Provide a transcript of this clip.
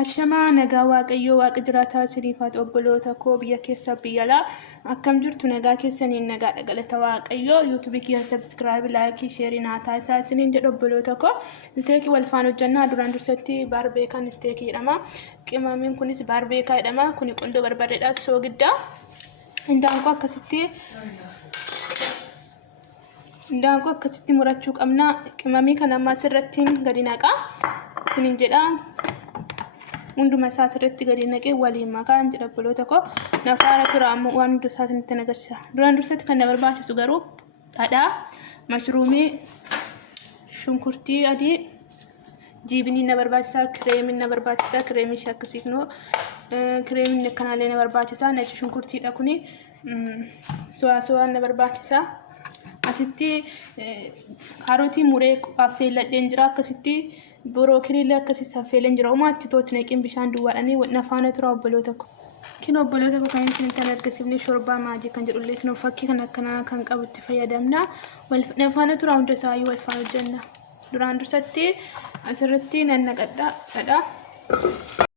Ashamaa nagaa waaqayyoo waaqa jiraataa siniifaat obboloota koo biyya keessa biyya alaa akkam jirtu nagaa keessaniin nagaa dhagalata waaqayyoo yuutuubii kiyya subscribe like share naataa isaa isiniin jedhu obboloota koo isteekii wal faana hojjannaa duraan dursatti baarbeekan isteekii jedhama qimamiin kunis baarbeekaa jedhama kuni qundoo barbareedha soogidda indaanqoo akkasitti murachuu qabna qimamii kana amma asirrattiin gadi naqa isiniin jedha hunduma isaa asirratti gadi naqee waliin makaan jedha obboloota koo nafaana tura ammoo waan hundi isaatiin itti agarsiisa duraan dursatti kan na barbaachisu garuu dhadhaa mashruumii shunkurtii adii jiibinii na barbaachisa kireemii na barbaachisa kireemii shakkisiifnoo kireemii kanaalee na barbaachisa nachi shunkurtiidha kuni so'aa na barbaachisa asitti kaarotii muree affeelladheen jira akkasitti Borokilii akkasitti affeeleen jira umaatti tooti naqin bishaan duwwaadhanii nafaana tura obboloota koo kin obboloota koo kan isin tan argisiifne shorbaa maajii kan jedhullee kin fakkii kan akkana kan qabutti fayyadamna nafaana tura hunda isaayyuu wal faana hojjenna duraan dursatti asirratti nan naqadha dhadhaa